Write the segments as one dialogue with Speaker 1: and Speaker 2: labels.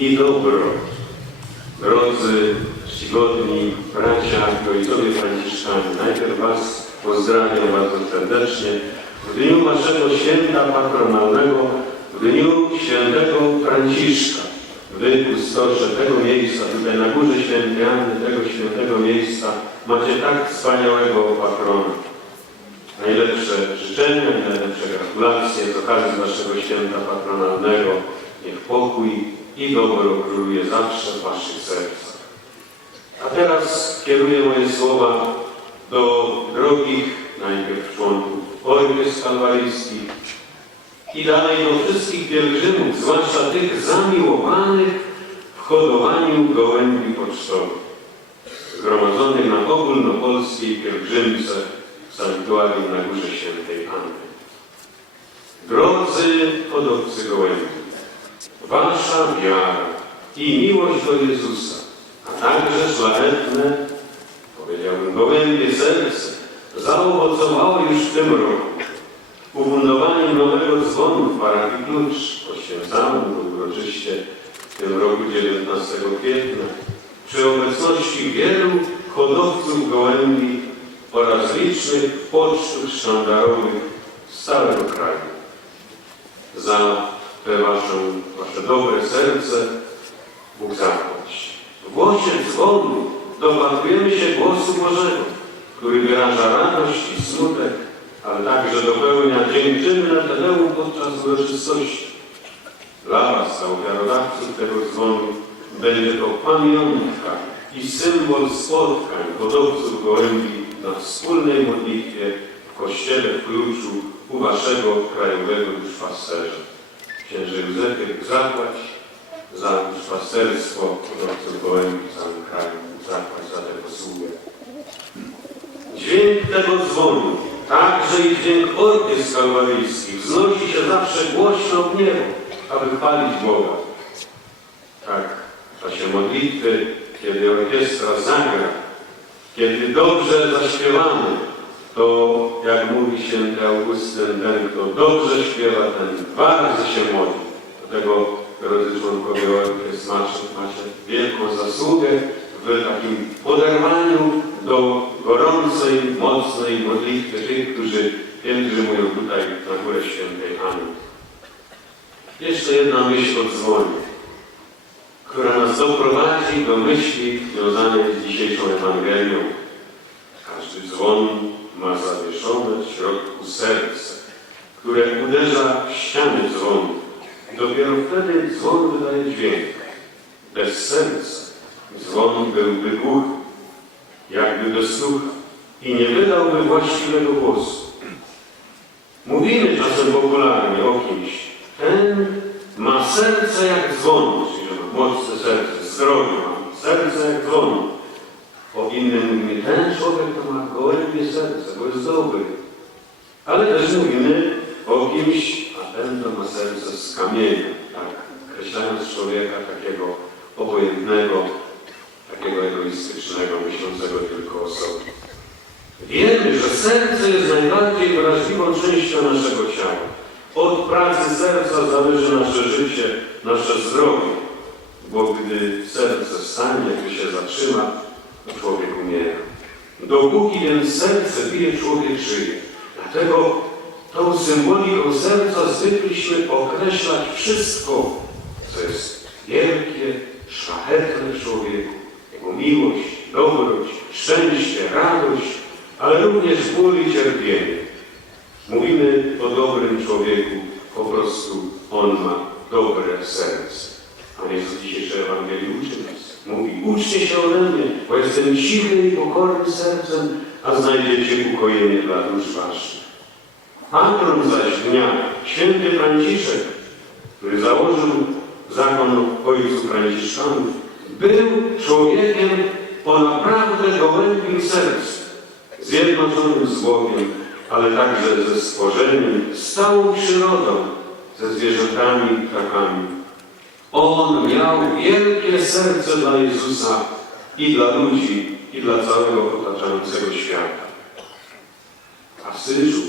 Speaker 1: i dobro. Drodzy, czcigodni bracia i ojcowie Franciszkanie, najpierw Was pozdrawiam bardzo serdecznie w dniu Waszego święta patronalnego, w dniu świętego Franciszka. Wy, kustosze tego miejsca, tutaj na Górze Świętej Anny, tego świętego miejsca, macie tak wspaniałego patrona. Najlepsze życzenia najlepsze gratulacje z okazji Waszego święta patronalnego. Niech pokój i dobro króluje zawsze w Waszych sercach. A teraz kieruję moje słowa do drogich, najpierw członków Orkiestr Kalwaryjskich i dalej do wszystkich pielgrzymów, zwłaszcza tych zamiłowanych w hodowaniu gołębi pocztowych, zgromadzonych na ogólnopolskiej pielgrzymce w sanktuarium na Górze Świętej Anny. Drodzy hodowcy gołębi, Wasza wiara i miłość do Jezusa, a także szlachetne, powiedziałbym, gołębie serce, zaowocowało już w tym roku ufundowaniem nowego dzwonu w parafii Klucz, poświęcanym uroczyście w tym roku 19 kwietnia, przy obecności wielu hodowców gołębi oraz licznych pocztów sztandarowych z całego kraju. Za te waszą, wasze dobre serce Bóg zapłać. W głosie dzwonu dopatrujemy się głosu Bożego, który wyraża radość i smutek, ale także dopełnia dziękczynne Tedeum podczas uroczystości. Dla Was, ofiarodawców tego dzwonu, będzie to pamiątka i symbol spotkań hodowców gołębi na wspólnej modlitwie w kościele w Kluczu u Waszego krajowego duszpasterza. Księże Józefie, zapłać za duszpasterstwo hodowców gołębi w całym kraju. Zapłać za tę posługę. Dźwięk tego dzwonu, także i dźwięk orkiestr kalwaryjskich wznosi się zawsze głośno w niebo, aby chwalić Boga. Tak, w czasie modlitwy, kiedy orkiestra zagra, kiedy dobrze zaśpiewamy, to jak mówi święty Augustyn, ten, kto dobrze śpiewa, ten bardzo się modli. Dlatego, drodzy członkowie orkiestr, macie, macie wielką zasługę w takim poderwaniu do gorącej, mocnej modlitwy tych, którzy pielgrzymują tutaj na Górę Świętej Anny. Jeszcze jedna myśl o dzwonie, która nas doprowadzi do myśli związanej z dzisiejszą Ewangelią. Każdy dzwon ma zawieszone w środku serce, które uderza w ściany dzwonu. Dopiero wtedy dzwon wydaje dźwięk. Bez serca dzwon byłby głuchy, jakby bez słucha i nie wydałby właściwego głosu. Mówimy czasem popularnie o kimś, ten ma serce jak dzwon, czyli mocne serce, zdrowe ma serce jak dzwon. O innym mówimy, ten człowiek to ma gołębie serce, bo jest dobry. Ale też mówimy o kimś, a ten to ma serce z kamienia, tak, określając człowieka takiego obojętnego, takiego egoistycznego, myślącego tylko o sobie. Wiemy, że serce jest najbardziej wrażliwą częścią naszego ciała. Od pracy serca zależy nasze życie, nasze zdrowie, bo gdy serce stanie, gdy się zatrzyma, człowiek umiera. Dopóki więc serce bije, człowiek żyje. Dlatego tą symboliką serca zwykliśmy określać wszystko, co jest wielkie, szlachetne w człowieku. Jego miłość, dobroć, szczęście, radość, ale również ból i cierpienie. Mówimy o dobrym człowieku, po prostu on ma dobre serce. A Jezus dzisiejszej Ewangelii uczy nas. Mówi, uczcie się ode mnie, bo jestem cichy i pokorny sercem, a znajdziecie ukojenie dla dusz waszych. Patron zaś dnia, święty Franciszek, który założył zakon ojców Franciszkanów, był człowiekiem o naprawdę gołębim sercu, zjednoczonym z Bogiem, ale także ze stworzeniem, z całą przyrodą, ze zwierzętami i ptakami. On miał wielkie serce dla Jezusa i dla ludzi, i dla całego otaczającego świata. A w Syżu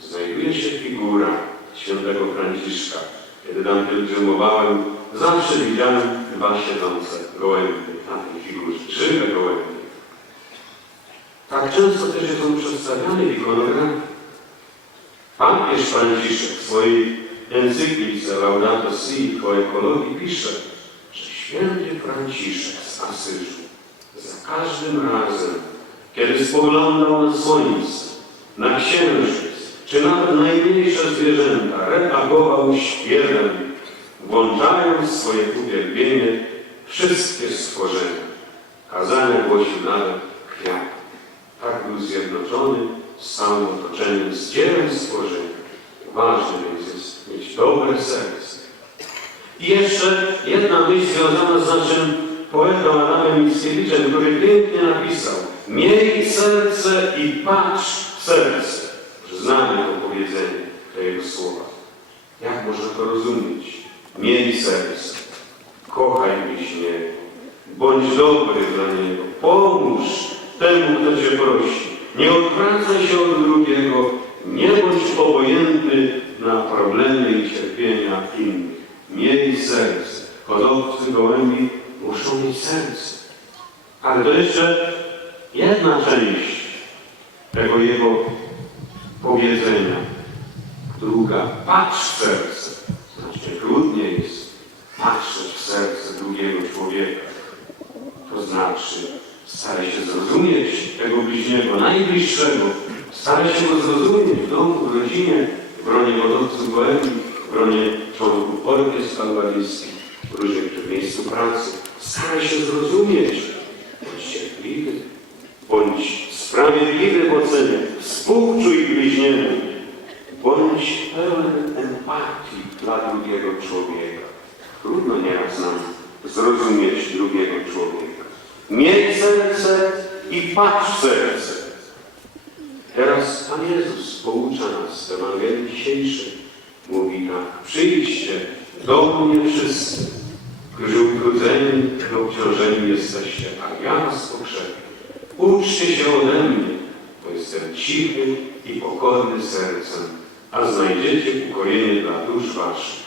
Speaker 1: znajduje się figura świętego Franciszka. Kiedy tam pielgrzymowałem, zawsze widziałem dwa siedzące gołębie na tej figurze, żywe gołębie. Tak często też są przedstawiane w ikonogramie. Papież Franciszek w swojej encyklice Laudato Si o ekologii pisze, że święty Franciszek z Asyżu za każdym razem, kiedy spoglądał na słońce, na księżyc, czy nawet najmniejsze zwierzęta, reagował śpiewem, włączając swoje uwielbienie wszystkie stworzenia. Kazania głosił nawet kwiat. Tak był zjednoczony z całym otoczeniem, z dziełem stworzenia. Ważne więc jest mieć dobre serce. I jeszcze jedna myśl związana z naszym poetą Adamem Mickiewiczem, który pięknie napisał Miej serce i patrz w serce. Znamy to powiedzenie, te jego słowa. Jak można to rozumieć? Miej serce, kochaj bliźniego, bądź dobry dla niego, pomóż temu, kto cię prosi. Nie odwracaj się od drugiego, nie bądź obojętny na problemy i cierpienia innych. Miej serce. Hodowcy gołębi muszą mieć serce. Ale to jeszcze jedna część tego jego powiedzenia. Druga, patrz w serce. Znacznie trudniej jest patrzeć w serce drugiego człowieka. Znaczy, staraj się zrozumieć tego bliźniego, najbliższego. Staraj się go zrozumieć w domu, w rodzinie, w gronie hodowców gołębi, w gronie członków orkiestr kalwaryjskich, w różnych miejscu pracy. Staraj się zrozumieć. Bądź cierpliwy, bądź sprawiedliwy w ocenie. Współczuj bliźniemu. Bądź pełen empatii dla drugiego człowieka. Trudno nieraz nam zrozumieć drugiego człowieka. Miej serce i patrz serce. Teraz Pan Jezus poucza nas w Ewangelii dzisiejszej. Mówi tak, przyjdźcie do mnie wszyscy, którzy utrudzeni i obciążeni jesteście, a ja was pokrzepię. Uczcie się ode mnie, bo jestem cichy i pokorny sercem, a znajdziecie ukojenie dla dusz waszych.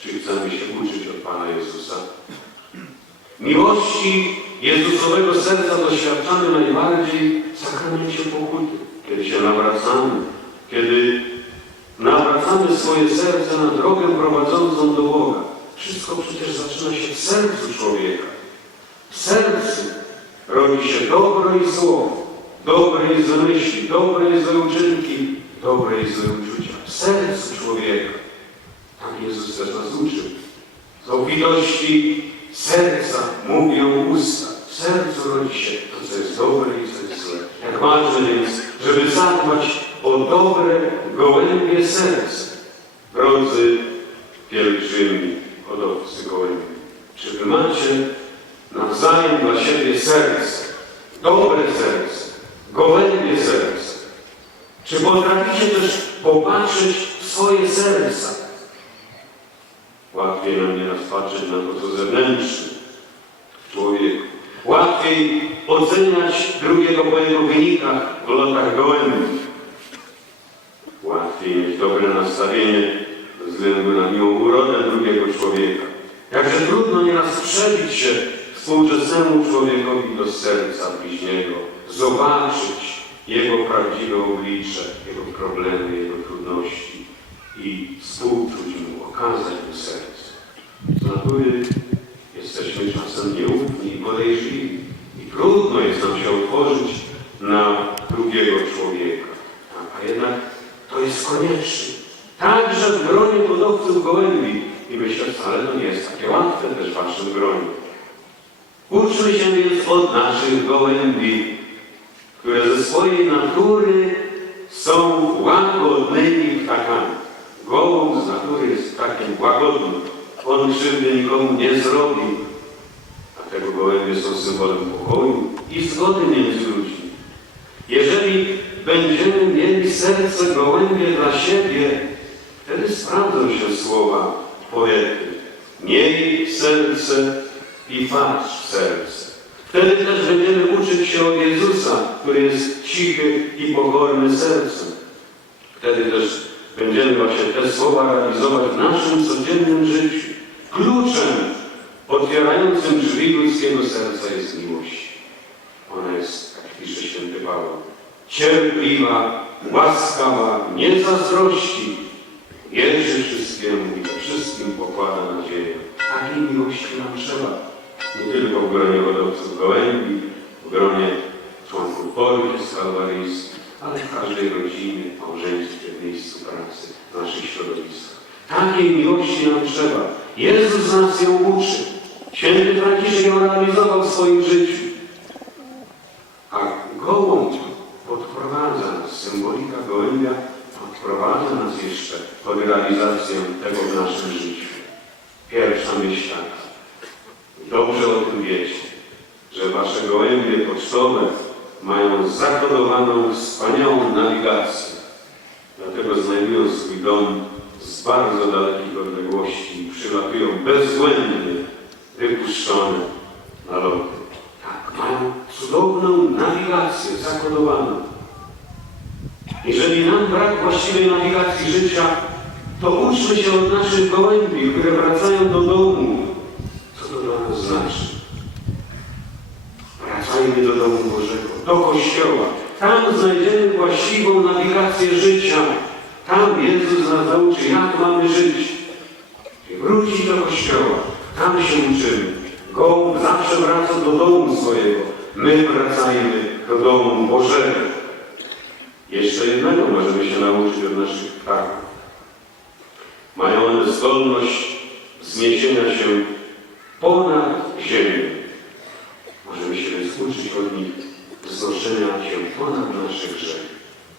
Speaker 1: Czy chcemy się uczyć od Pana Jezusa? Miłości Jezusowego serca doświadczamy najbardziej w sakramencie pokuty, kiedy się nawracamy, kiedy nawracamy swoje serce na drogę prowadzącą do Boga. Wszystko przecież zaczyna się w sercu człowieka. W sercu rodzi się dobro i zło, dobre i złe myśli, dobre i złe uczynki, dobre i złe uczucia. W sercu człowieka. Tak Jezus też nas uczył. Z obfitości serca mówią usta. W sercu rodzi się to, co jest dobre i co jest złe. Jak ważne jest, żeby zadbać o dobre gołębie serce. Drodzy pielgrzymi, hodowcy gołębi, czy wy macie nawzajem dla siebie serce, dobre serce, gołębie serce? Czy potraficie też popatrzeć w swoje serca? Łatwiej nam nieraz patrzeć na to, co zewnętrzne w człowieku. Łatwiej oceniać drugiego po jego wynikach w lotach gołębi. Łatwiej mieć dobre nastawienie względu na miłą urodę drugiego człowieka. Jakże trudno nieraz przebić się współczesnemu człowiekowi do serca bliźniego, zobaczyć jego prawdziwe oblicze, jego problemy, jego trudności i współczuć mu, okazać mu serce. Z natury jesteśmy czasem nieufni i podejrzliwi i trudno jest nam się otworzyć na drugiego człowieka. A jednak to jest konieczne. Także w gronie hodowców gołębi. I myślę, wcale to nie jest takie łatwe też w waszym gronie. Uczmy się więc od naszych gołębi, które ze swojej natury są łagodnymi ptakami. Gołąb z natury jest ptakiem łagodnym. On krzywdy nikomu nie zrobi. Dlatego gołębie są symbolem pokoju i zgody między ludźmi. Jeżeli będziemy mieli serce gołębie dla siebie, wtedy sprawdzą się słowa poety. Miej serce i patrz serce. Wtedy też będziemy uczyć się od Jezusa, który jest cichy i pokorny sercem. Wtedy też będziemy właśnie te słowa realizować w naszym codziennym życiu. Kluczem Otwierającym drzwi ludzkiego serca jest miłość. Ona jest, jak pisze święty Paweł, cierpliwa, łaskawa, nie zazdrości, wierzy wszystkiemu i wszystkim pokłada nadzieję. Takiej miłości nam trzeba. Nie tylko w gronie hodowców gołębi, w gronie członków Polki Kalwaryjskich, ale w każdej rodzinie, małżeństwie, w miejscu pracy, w naszych środowiskach. Takiej miłości nam trzeba. Jezus nas ją uczy. Święty Franciszek ją realizował w swoim życiu. A gołąb podprowadza nas, symbolika gołębia podprowadza nas jeszcze pod realizację tego w naszym życiu. Pierwsza myśl taka. Dobrze o tym wiecie, że wasze gołębie pocztowe mają zakodowaną wspaniałą nawigację. Dlatego znajdują swój dom z bardzo dalekich odległości przylatują bezwzględnie wypuszczone na loty. Tak, mają cudowną nawigację zakodowaną. Jeżeli nam brak właściwej nawigacji życia, to uczmy się od naszych gołębi, które wracają do domu. Co to dla nas znaczy? Wracajmy do domu Bożego, do Kościoła. Tam znajdziemy właściwą nawigację życia. Tam Jezus nas nauczy, jak mamy żyć. Wrócić do Kościoła. Tam się uczymy. Gołąb zawsze wraca do domu swojego. My wracajmy do domu Bożego. Jeszcze jednego możemy się nauczyć od naszych ptaków. Mają one zdolność wzniesienia się ponad ziemię. Możemy się więc uczyć od nich wznoszenia się ponad nasze grzechy,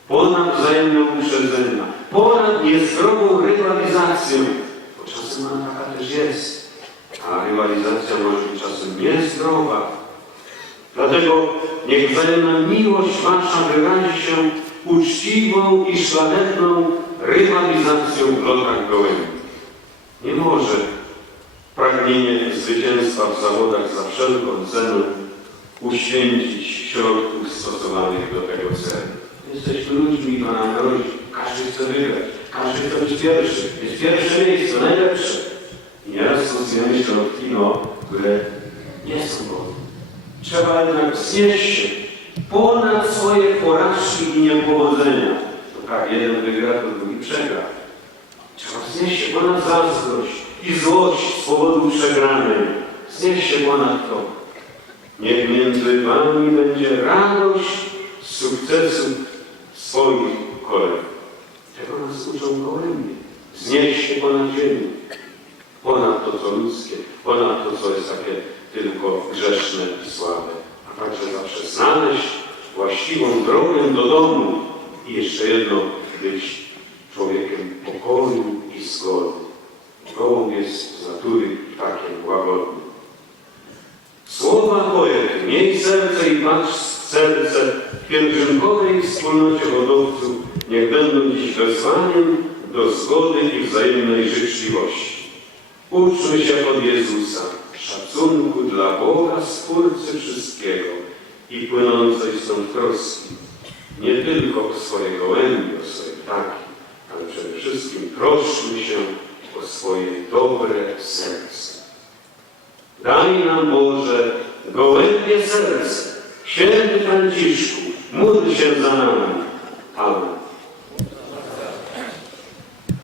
Speaker 1: ponad wzajemne uprzedzenia, ponad niezdrową rywalizację, bo czasem ona taka też jest. A rywalizacja może być czasem niezdrowa. Dlatego niech wzajemna miłość wasza wyrazi się uczciwą i szlachetną rywalizacją w lotach gołębi. Nie może pragnienie zwycięstwa w zawodach za wszelką cenę uświęcić środków stosowanych do tego celu. Jesteśmy ludźmi Pana narodzi. Każdy chce wygrać. Każdy chce być pierwszy. Jest pierwsze miejsce, najlepsze. I nieraz stosujemy środki, no, które nie są godne. Trzeba jednak wznieść się ponad swoje porażki i niepowodzenia. To tak, jeden wygra, to drugi przegra. Trzeba wznieść się ponad zazdrość i złość z powodu przegranej. Wznieść się ponad to. Niech między wami będzie radość z sukcesu swoich kolegów. Tego nas uczą gołębie. Wznieść się ponad ziemię. Ponad to, co ludzkie. Ponad to, co jest takie tylko grzeszne i słabe. A także zawsze znaleźć właściwą drogę do domu. I jeszcze jedno, być człowiekiem pokoju i zgody. Gołąb jest z natury ptakiem łagodnym. Słowa poety, miej serce i patrz serce pielgrzymkowej wspólnocie hodowców, niech będą dziś wezwaniem do zgody i wzajemnej życzliwości. Uczmy się od Jezusa szacunku dla Boga, Stwórcy wszystkiego i płynącej stąd troski. Nie tylko o swoje gołębie, o swoje ptaki, ale przede wszystkim troszczmy się o swoje dobre serce. Daj nam Boże gołębie serce. Święty Franciszku, módl się za nami. Amen.